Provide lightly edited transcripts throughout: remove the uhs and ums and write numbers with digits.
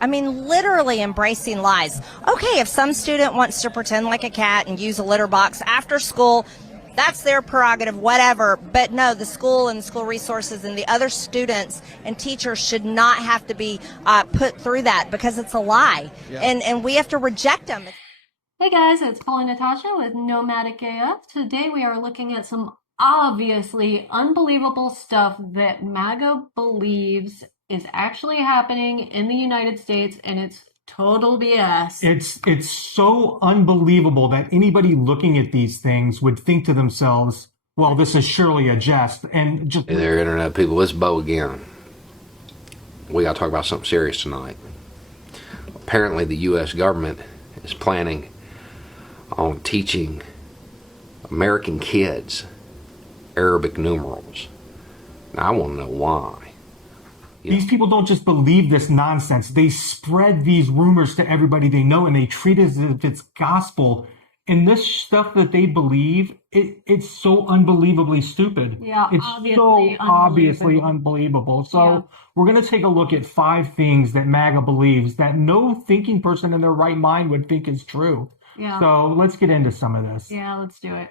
I mean, literally embracing lies. Okay, if some student wants to pretend like a cat and use a litter box after school, that's their prerogative, whatever. But no, the school and the school resources and the other students and teachers should not have to be put through that because it's a lie. Yeah. And we have to reject them. Hey guys, it's Paul and Natasha with Nomadic-AF. Today we are looking at some obviously unbelievable stuff that Maga believes is actually happening in the United States, and it's total BS. It's so unbelievable that anybody looking at these things would think to themselves, well, this is surely a jest. And just Hey there, Internet people, it's Bo again. We got to talk about something serious tonight. Apparently the U.S. government is planning on teaching American kids Arabic numerals. Now, I want to know why. These people don't just believe this nonsense. They spread these rumors to everybody they know, and they treat it as if it's gospel. And this stuff that they believe, it's so unbelievably stupid. Yeah, it's so obviously unbelievable. So we're going to take a look at 5 things that MAGA believes that no thinking person in their right mind would think is true. Yeah. So let's get into some of this. Yeah, let's do it.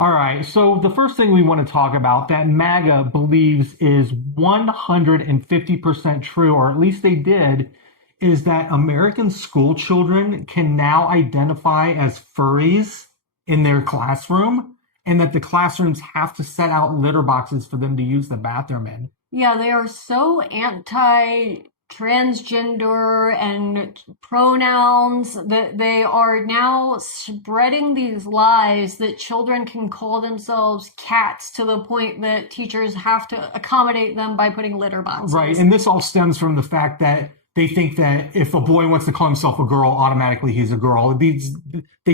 All right, so the first thing we want to talk about that MAGA believes is 150% true, or at least they did, is that American school children can now identify as furries in their classroom, and that the classrooms have to set out litter boxes for them to use the bathroom in. Yeah, they are so anti-transgender and pronouns that they are now spreading these lies that children can call themselves cats to the point that teachers have to accommodate them by putting litter boxes. Right, and this all stems from the fact that they think that if a boy wants to call himself a girl, automatically he's a girl. They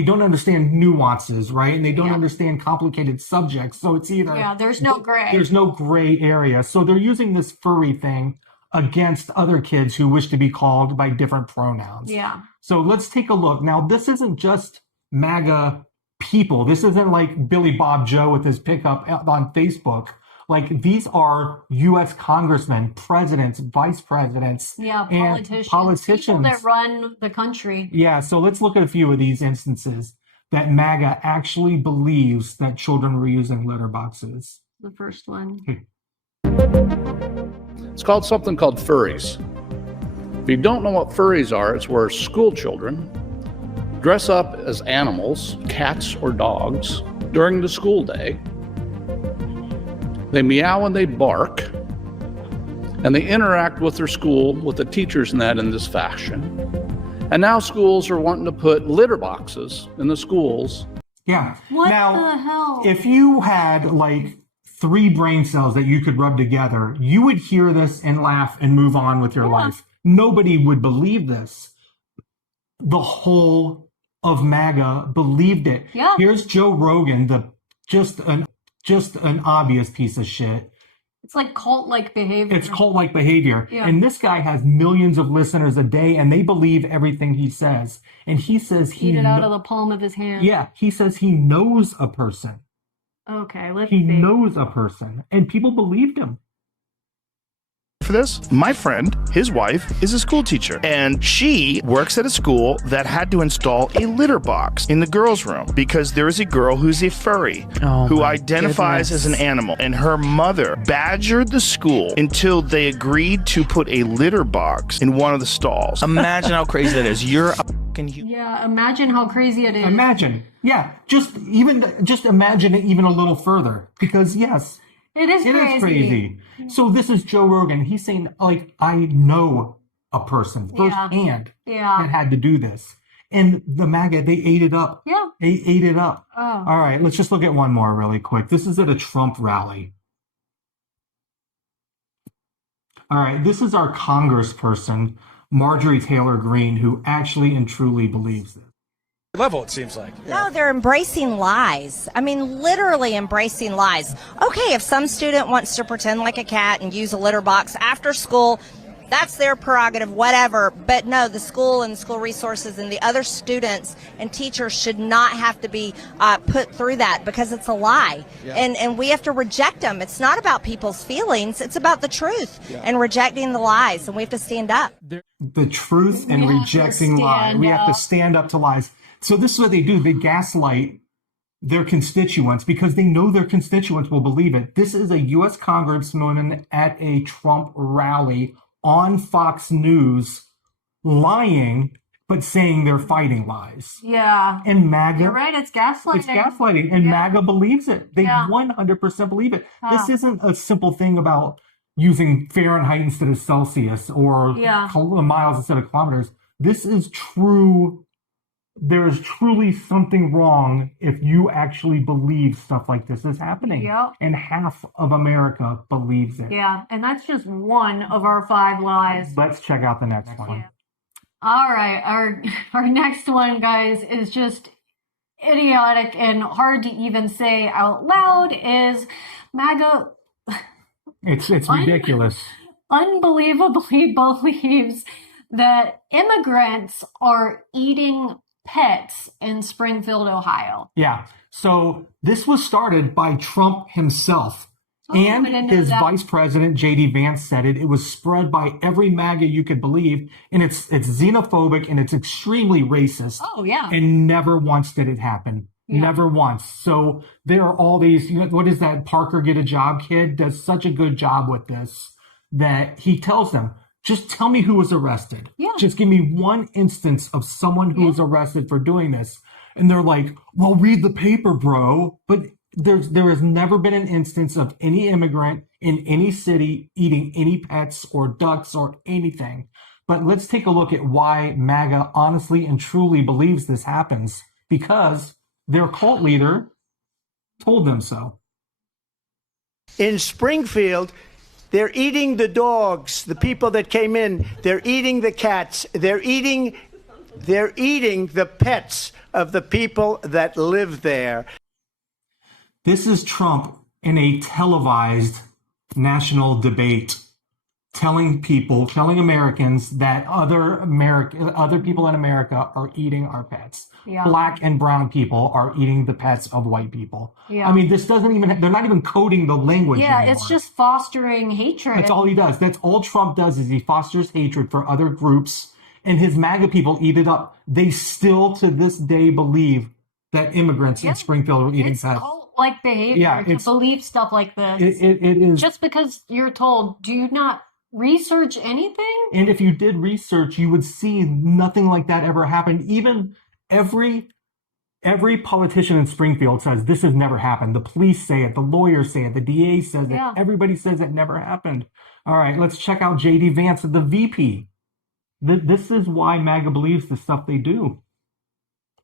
don't understand nuances, right? And they don't understand complicated subjects. So it's either... Yeah, there's no gray. There's no gray area. So they're using this furry thing against other kids who wish to be called by different pronouns. Yeah. So let's take a look. Now, this isn't just MAGA people. This isn't like Billy Bob Joe with his pickup on Facebook. Like, these are U.S. congressmen, presidents, vice presidents, and politicians. People that run the country. Yeah, so let's look at a few of these instances that MAGA actually believes that children were using litter boxes. The first one. It's called something called furries. If you don't know what furries are, it's where school children dress up as animals, cats or dogs, during the school day. They meow and they bark, and they interact with their school, with the teachers and that in this fashion. And now schools are wanting to put litter boxes in the schools. Yeah. What now, the hell? If you had like 3 brain cells that you could rub together, you would hear this and laugh and move on with your life. Nobody would believe this. The whole of MAGA believed it. Yeah. Here's Joe Rogan, just an obvious piece of shit. It's like cult-like behavior. It's cult-like behavior. Yeah. And this guy has millions of listeners a day, and they believe everything he says. And he says Eat it out of the palm of his hand. Yeah, he says he knows a person. Okay, let's see. He knows a person, and people believed him. For this, my friend, his wife, is a school teacher, and she works at a school that had to install a litter box in the girls' room because there is a girl who's a furry who identifies as an animal, and her mother badgered the school until they agreed to put a litter box in one of the stalls. Imagine how crazy that is. You're a fucking Yeah, imagine how crazy it is. Imagine. Yeah, just imagine it even a little further, because yes, it is crazy. So this is Joe Rogan. He's saying, like, I know a person firsthand that had to do this. And the MAGA, they ate it up. Yeah. They ate it up. Oh. All right, let's just look at one more really quick. This is at a Trump rally. All right, this is our congressperson, Marjorie Taylor Greene, who actually and truly believes this. Level, it seems like. No, they're embracing lies. I mean, literally embracing lies. Okay, if some student wants to pretend like a cat and use a litter box after school, That's their prerogative, whatever. But no, the school and school resources and the other students and teachers should not have to be put through that, because it's a lie. Yeah. And we have to reject them. It's not about people's feelings. It's about the truth and rejecting the lies. And we have to stand up. The truth and rejecting lies. We have to stand up to lies. So this is what they do. They gaslight their constituents because they know their constituents will believe it. This is a U.S. congressman at a Trump rally on Fox News lying, but saying they're fighting lies. Yeah. And MAGA. You're right, it's gaslighting. It's gaslighting. And MAGA believes it. They 100% believe it. This isn't a simple thing about using Fahrenheit instead of Celsius or miles instead of kilometers. This is true. There is truly something wrong if you actually believe stuff like this is happening. Yep. And half of America believes it. Yeah, and that's just one of our 5 lies. Let's check out the next one. All right, our next one, guys, is just idiotic and hard to even say out loud. Is MAGA It's ridiculous. unbelievably believes that immigrants are eating pets in Springfield, Ohio. Yeah. So this was started by Trump himself. And his vice president, J.D. Vance, said it. It was spread by every MAGA you could believe. And it's xenophobic and it's extremely racist. Oh, yeah. And never once did it happen. Yeah. Never once. So there are all these, what is that ParkerGetaJob kid does such a good job with this that he tells them, just tell me who was arrested. Yeah. Just give me one instance of someone who was arrested for doing this. And they're like, well, read the paper, bro. But there has never been an instance of any immigrant in any city eating any pets or ducks or anything. But let's take a look at why MAGA honestly and truly believes this happens. Because their cult leader told them so. In Springfield, they're eating the dogs, the people that came in. They're eating the cats. They're eating the pets of the people that live there. This is Trump in a televised national debate, telling Americans that other people in America are eating our pets. Yeah. Black and brown people are eating the pets of white people. Yeah. I mean, they're not even coding the language anymore. It's just fostering hatred. That's all he does. That's all Trump does is he fosters hatred for other groups, and his MAGA people eat it up. They still, to this day, believe that immigrants in Springfield are eating pets. Like behavior to believe stuff like this. It is. Just because you're told, do you not research anything? And if you did research, you would see nothing like that ever happened. Even every politician in Springfield says this has never happened. The police say it. The lawyers say it. The DA says it. Everybody says it never happened. All right, let's check out J.D. Vance, the VP. This is why MAGA believes the stuff they do.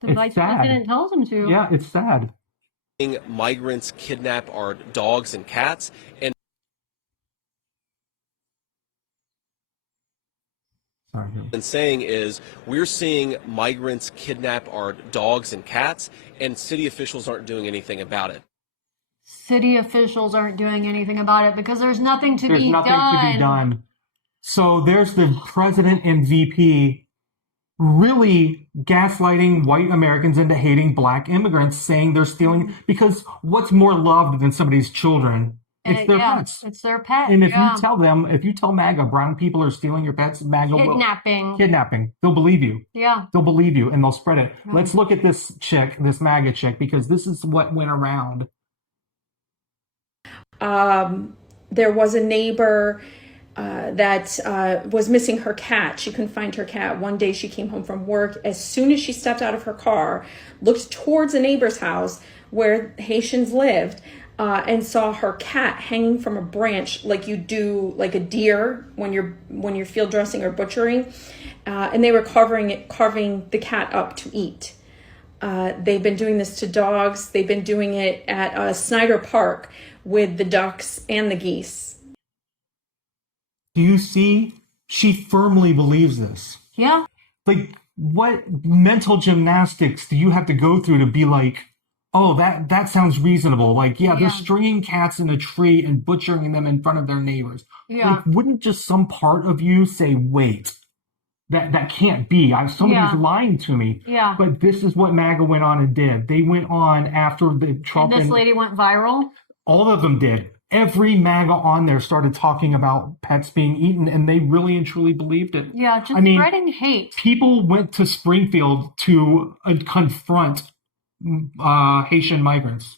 The vice president tells them to. Yeah, it's sad. Migrants kidnap our dogs and cats, and saying is we're seeing migrants kidnap our dogs and cats, and city officials aren't doing anything about it. City officials aren't doing anything about it because there's nothing to be done. So there's the president and VP really gaslighting white Americans into hating black immigrants, saying they're stealing, because what's more loved than somebody's children? It's their pets. It's their pet. And if you tell MAGA brown people are stealing your pets, MAGA will. Kidnapping. They'll believe you. Yeah. They'll believe you and they'll spread it. Right. Let's look at this MAGA chick, because this is what went around. There was a neighbor that was missing her cat. She couldn't find her cat. One day she came home from work. As soon as she stepped out of her car, looked towards a neighbor's house where Haitians lived, and saw her cat hanging from a branch like you do like a deer when you're field dressing or butchering. And they were carving the cat up to eat. They've been doing this to dogs. They've been doing it at Snyder Park with the ducks and the geese. Do you see? She firmly believes this. Yeah. Like, what mental gymnastics do you have to go through to be like, oh, that sounds reasonable. Like, yeah, Yeah. they're stringing cats in a tree and butchering them in front of their neighbors. Yeah. Like, wouldn't just some part of you say, wait, that can't be. Somebody's lying to me. Yeah. But this is what MAGA went on and did. They went on after the Trump And this lady went viral? all of them did. Every MAGA on there started talking about pets being eaten, and they really and truly believed it. Yeah, just spreading hate. People went to Springfield to confront Haitian migrants.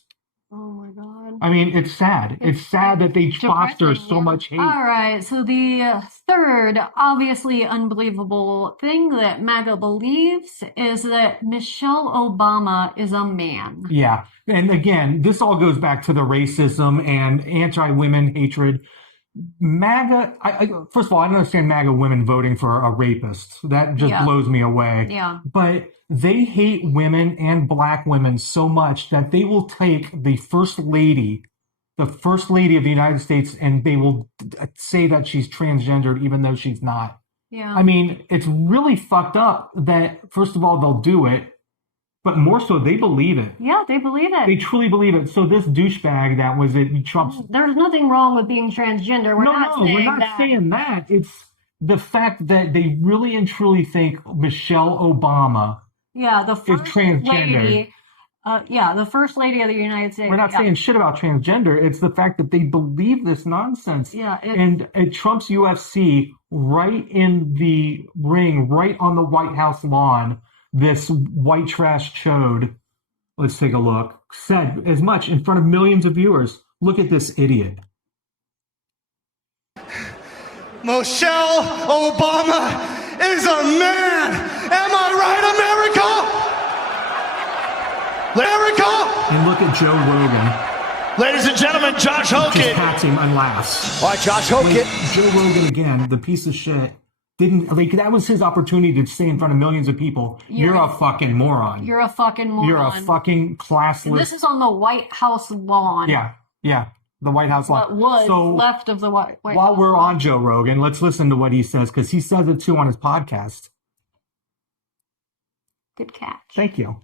Oh my God. I mean, it's sad. It's sad that they foster so much hate. All right, so the third, obviously unbelievable thing that MAGA believes is that Michelle Obama is a man. Yeah. And again, this all goes back to the racism and anti-women hatred. MAGA, first of all, I don't understand MAGA women voting for a rapist. That just blows me away. Yeah. But they hate women and black women so much that they will take the first lady of the United States, and they will say that she's transgendered even though she's not. Yeah. I mean, it's really fucked up that, first of all, they'll do it, but more so, they believe it. Yeah, they believe it. They truly believe it. So this douchebag that was at Trump's... There's nothing wrong with being transgender. We're not saying that. It's the fact that they really and truly think Michelle Obama the first is transgender. lady... the first lady of the United States. We're not saying shit about transgender. It's the fact that they believe this nonsense. Yeah. And at Trump's UFC, right in the ring, right on the White House lawn, this white trash chode, let's take a look, said as much in front of millions of viewers. Look at this idiot. Michelle Obama is a man. Am I right, America? America! And look at Joe Rogan. Ladies and gentlemen, Josh Hogan. Just pats him and laughs. All right, Josh Hogan. Joe Rogan again, the piece of shit, didn't, like, that was his opportunity to say in front of millions of people, you're a fucking moron. You're a fucking moron. You're a fucking classless. And this is on the White House lawn. Yeah. The White House lawn. What was left of the White House while we're lawn. on Joe Rogan, let's listen to what he says, because he says it too on his podcast. Good catch. Thank you.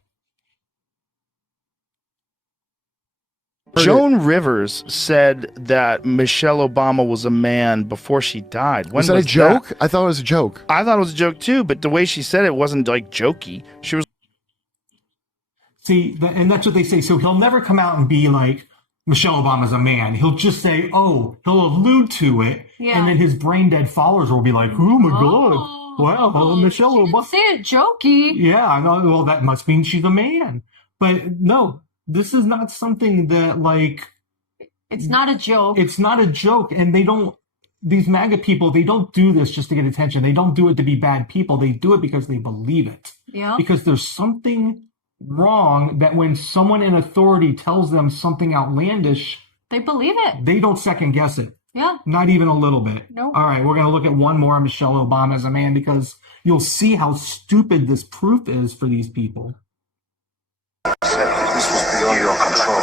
Joan Rivers said that Michelle Obama was a man before she died. Was that a joke? I thought it was a joke. I thought it was a joke too, but the way she said it wasn't like jokey. She was. See, and that's what they say. So he'll never come out and be like, Michelle Obama's a man. He'll just say, he'll allude to it. Yeah. And then his brain dead followers will be like, oh my God. Wow, Michelle Obama. Say it jokey. Yeah, I know. Well, that must mean she's a man. But no. This is not something that, like... It's not a joke. It's not a joke. And these MAGA people, they don't do this just to get attention. They don't do it to be bad people. They do it because they believe it. Yeah. Because there's something wrong that when someone in authority tells them something outlandish... They believe it. They don't second guess it. Yeah. Not even a little bit. Nope. All right, we're going to look at one more Michelle Obama as a man because you'll see how stupid this proof is for these people. This was beyond your control.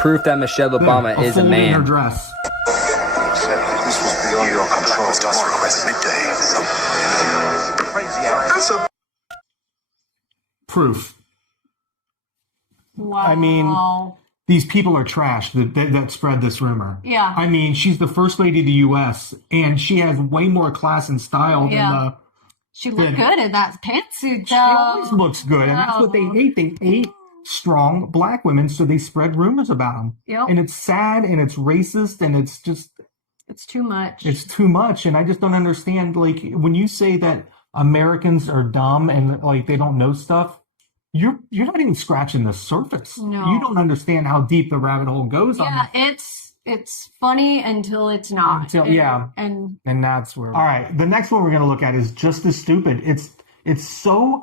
Proof that Michelle Obama is a fold in man. her dress. This was beyond your control. Proof. Wow. I mean, these people are trash that spread this rumor. Yeah. I mean, she's the first lady of the U.S., and she has way more class and style than the... She looked good in that pantsuit, though. She always looks good, and that's what they hate. They hate strong black women, so they spread rumors about them. Yep. And it's sad, and it's racist, and it's just... It's too much. It's too much, and I just don't understand, like, when you say that Americans are dumb and, like, they don't know stuff, you're not even scratching the surface. No. You don't understand how deep the rabbit hole goes on Yeah, it's funny until it's not. And that's where. All right, the next one we're going to look at is just as stupid. It's so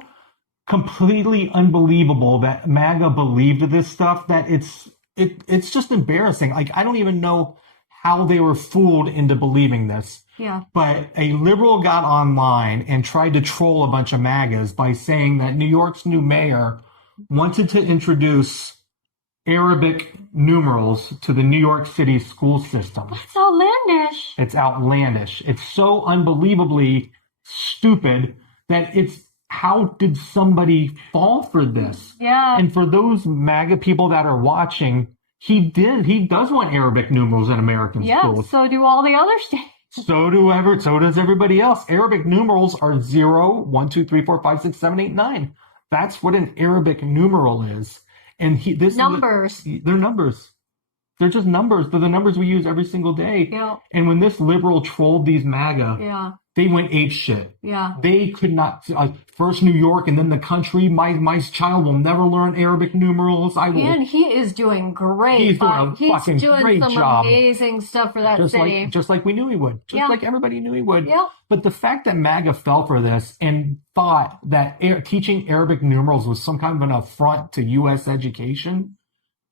completely unbelievable that MAGA believed this stuff that it's just embarrassing. Like, I don't even know how they were fooled into believing this. Yeah. But a liberal got online and tried to troll a bunch of MAGAs by saying that New York's new mayor wanted to introduce Arabic numerals to the New York City school system. That's outlandish. It's outlandish. It's so unbelievably stupid that it's how did somebody fall for this? Yeah. And for those MAGA people that are watching, he does want Arabic numerals in American schools. So do all the other states. So does everybody else. Arabic numerals are 0, 1, 2, 3, 4, 5, 6, 7, 8, 9. That's what an Arabic numeral is. And Numbers. They're numbers. They're just numbers. They're the numbers we use every single day. Yeah. And when this liberal trolled these MAGA, they went ape shit. Yeah. They could not, first New York and then the country, my child will never learn Arabic numerals. And he is doing great. He's doing a fucking great job. Amazing stuff for that city. Just like we knew he would. Just like everybody knew he would. Yeah. But the fact that MAGA fell for this and thought that teaching Arabic numerals was some kind of an affront to U.S. education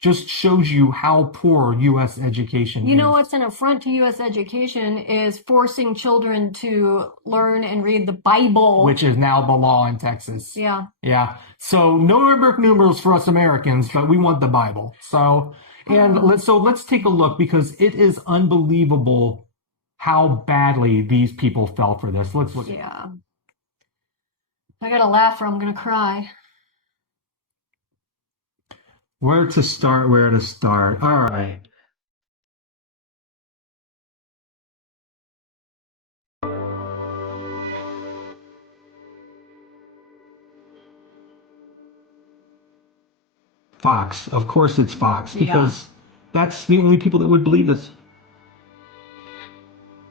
just shows you how poor U.S. education is. You know what's an affront to U.S. education is forcing children to learn and read the Bible. Which is now the law in Texas. Yeah. Yeah. So no Arabic numerals for us Americans, but we want the Bible. So, and let's take a look because it is unbelievable how badly these people fell for this. Let's look. Yeah. I gotta laugh or I'm gonna cry. Where to start? All right. Fox. Of course it's Fox, because that's the only people that would believe this.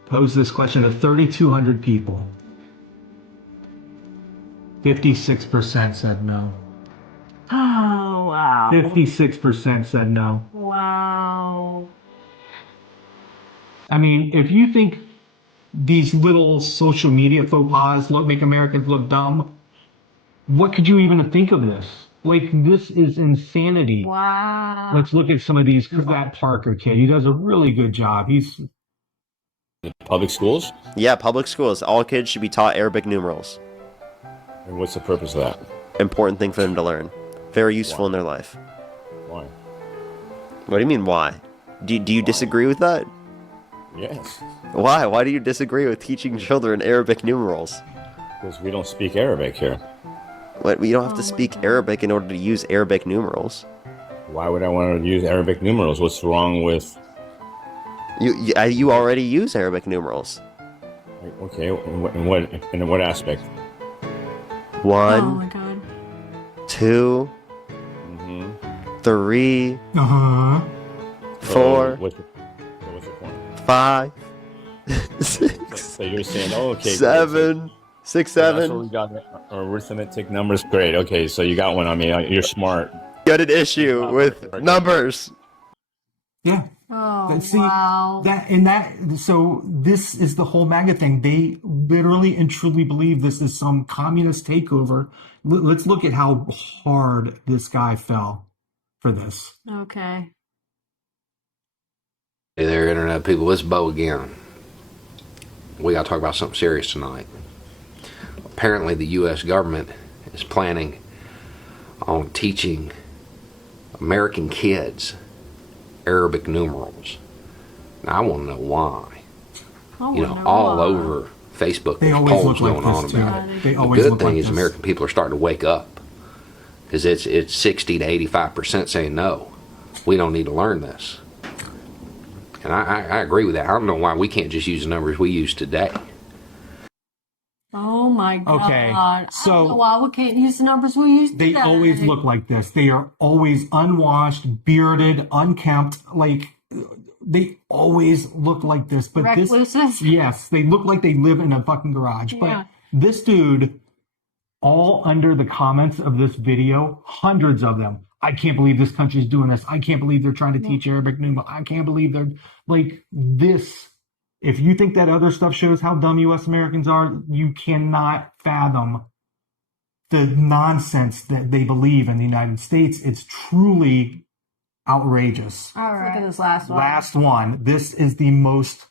Pose this question to 3,200 people. 56% said no. Oh, wow. 56% said no. Wow. I mean, if you think these little social media faux pas make Americans look dumb, what could you even think of this? Like, this is insanity. Wow. Let's look at some of these. That Parker kid, he does a really good job. He's public schools? Yeah, public schools. All kids should be taught Arabic numerals. And what's the purpose of that? Important thing for them to learn. Very useful in their life. Why? What do you mean, why? Do you disagree with that? Yes. Why? Why do you disagree with teaching children Arabic numerals? Because we don't speak Arabic here. What? We don't have to speak Arabic in order to use Arabic numerals. Why would I want to use Arabic numerals? What's wrong with... You already use Arabic numerals. Okay, in what aspect? 1, Oh my God. 2, 3, 4, What's your point? 5, 6, So you're saying, oh, okay. 7, 6, So that's 7. what we got. Arithmetic numbers, great. Okay, so you got one on me. You're smart. Got an issue with numbers. Yeah. Oh, See, wow. So this is the whole MAGA thing. They literally and truly believe this is some communist takeover. Let's look at how hard this guy fell for this. Okay. Hey there, Internet people. It's Bo again. We got to talk about something serious tonight. Apparently, the U.S. government is planning on teaching American kids Arabic numerals. Now, I want to know why. All over Facebook, there's polls going on about it. The good thing is American people are starting to wake up, because it's 60 to 85% saying no, we don't need to learn this. And I agree with that. I don't know why we can't just use the numbers we use today. Oh my God. Okay, so I don't know why we can't use the numbers we use today. They always look like this. They are always unwashed, bearded, unkempt. Like, they always look like this. But recluses? Yes, they look like they live in a fucking garage. Yeah. But this dude, all under the comments of this video, hundreds of them. I can't believe this country's doing this. I can't believe they're trying to teach Arabic numerals. I can't believe they're like this. If you think that other stuff shows how dumb U.S. Americans are, you cannot fathom the nonsense that they believe in the United States. It's truly outrageous. All right. Look at this last one. Last one. This is the most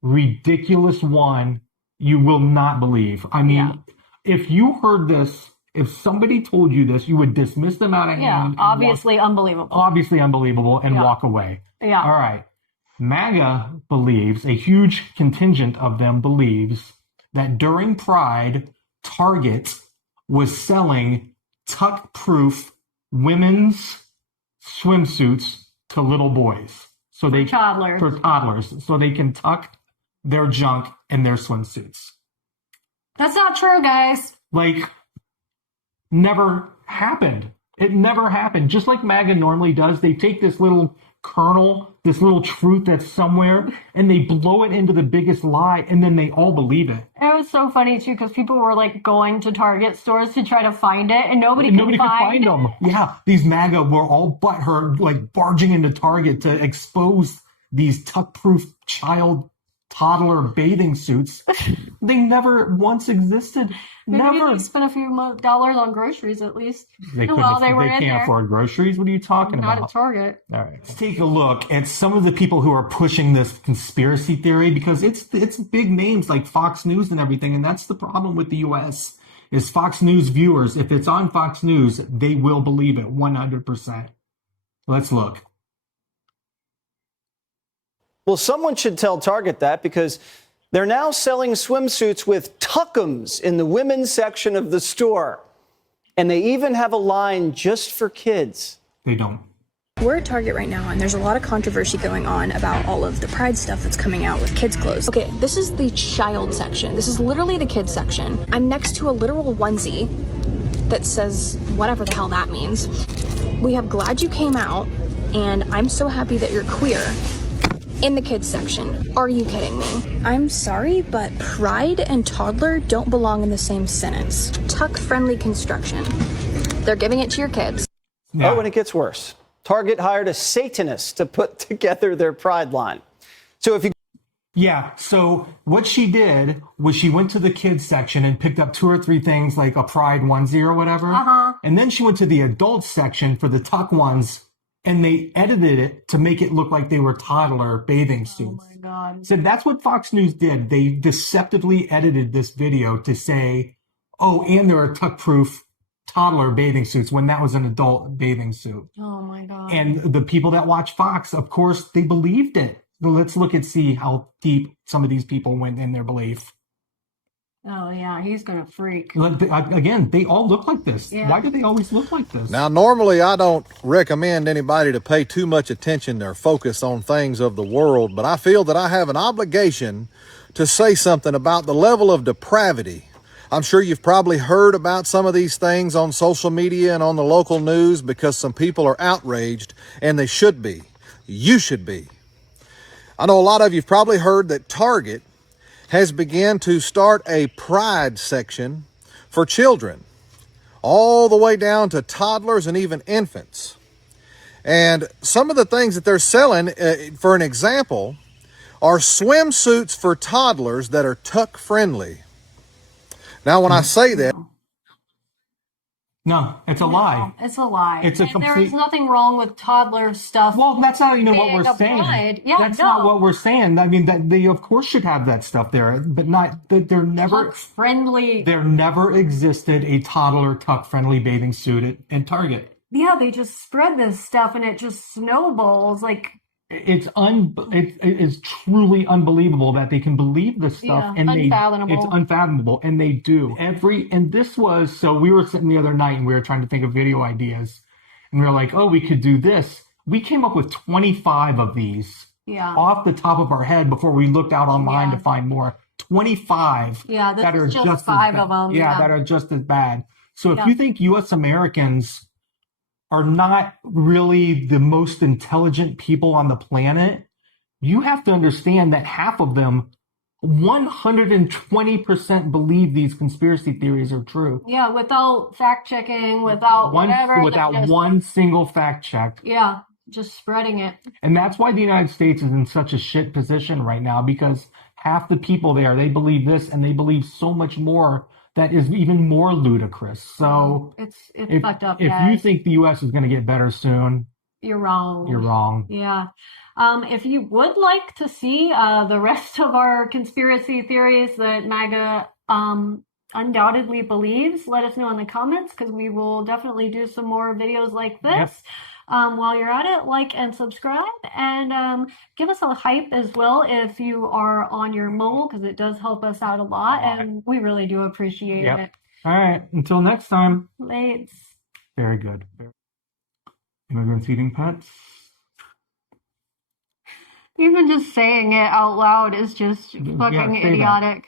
ridiculous one you will not believe. I mean, if you heard this, if somebody told you this, you would dismiss them out of hand. Yeah, obviously unbelievable. Obviously unbelievable and walk away. Yeah. All right. MAGA believes, a huge contingent of them believes, that during Pride, Target was selling tuck-proof women's swimsuits to little boys. So they Toddlers. For toddlers, so they can tuck their junk in their swimsuits. That's not true, guys. Like, never happened. It never happened. Just like MAGA normally does, they take this little kernel, this little truth that's somewhere, and they blow it into the biggest lie, and then they all believe it. It was so funny too because people were like going to Target stores to try to find it, and nobody could find them. Yeah, these MAGA were all butthurt, like barging into Target to expose these tuck-proof toddler bathing suits. They never once existed. Maybe Never. they spent a few dollars on groceries at least. They while couldn't. They can't afford groceries. What are you talking Not about? at Target. All right, let's take a look at some of the people who are pushing this conspiracy theory, because it's big names like Fox News and everything, and that's the problem with the U.S. is Fox News viewers. If it's on Fox News, they will believe it 100%. Let's look. Well, someone should tell Target that, because they're now selling swimsuits with tuckums in the women's section of the store. And they even have a line just for kids. They don't. We're at Target right now, and there's a lot of controversy going on about all of the Pride stuff that's coming out with kids' clothes. Okay, this is the child section. This is literally the kids section. I'm next to a literal onesie that says whatever the hell that means. We have Glad You Came Out, and I'm so happy that you're queer in the kids section. Are you kidding me? I'm sorry, but pride and toddler don't belong in the same sentence. Tuck-friendly construction. They're giving it to your kids. Yeah. Oh, and it gets worse. Target hired a Satanist to put together their pride line. So if you... Yeah, so what she did was she went to the kids section and picked up 2 or 3 things like a pride onesie or whatever. And then she went to the adult section for the tuck ones, and they edited it to make it look like they were toddler bathing suits. Oh my God. So that's what Fox News did. They deceptively edited this video to say, oh, and there are tuck-proof toddler bathing suits, when that was an adult bathing suit. Oh my God. And the people that watch Fox, of course, they believed it. So let's look and see how deep some of these people went in their belief. Oh yeah, he's gonna freak. Again, they all look like this. Yeah. Why do they always look like this? Now, normally I don't recommend anybody to pay too much attention or focus on things of the world, but I feel that I have an obligation to say something about the level of depravity. I'm sure you've probably heard about some of these things on social media and on the local news, because some people are outraged, and they should be. You should be. I know a lot of you've probably heard that Target has begun to start a pride section for children, all the way down to toddlers and even infants. And some of the things that they're selling, for an example, are swimsuits for toddlers that are tuck-friendly. Now, when I say that... No, it's a lie. It's a lie. It's a and complete... there is nothing wrong with toddler stuff. Well, that's not what we're saying. Pride. Yeah, that's not what we're saying. I mean, that they of course should have that stuff there, but not. They're never friendly. There never existed a toddler tuck-friendly bathing suit at Target. Yeah, they just spread this stuff and it just snowballs. Like, it's truly unbelievable that they can believe this stuff, and it's unfathomable, and they do. So we were sitting the other night and we were trying to think of video ideas, and we were like, oh, we could do this. We came up with 25 of these off the top of our head before we looked out online to find more. 25 that are just 5 of them. Yeah, that are just as bad. So if you think U.S. Americans are not really the most intelligent people on the planet, you have to understand that half of them 120% believe these conspiracy theories are true. Yeah, without fact checking, without one single fact check. Yeah, just spreading it. And that's why the United States is in such a shit position right now, because half the people there, they believe this, and they believe so much more that is even more ludicrous. So it's fucked up. If you think the U.S. is going to get better soon, you're wrong. You're wrong. Yeah. If you would like to see the rest of our conspiracy theories that MAGA undoubtedly believes, let us know in the comments, because we will definitely do some more videos like this. Yep. While you're at it, like and subscribe, and give us a hype as well if you are on your mobile, because it does help us out a lot, and we really do appreciate it. All right. Until next time. Late. Very good. Immigrants eating pets. Even just saying it out loud is just fucking say that. idiotic.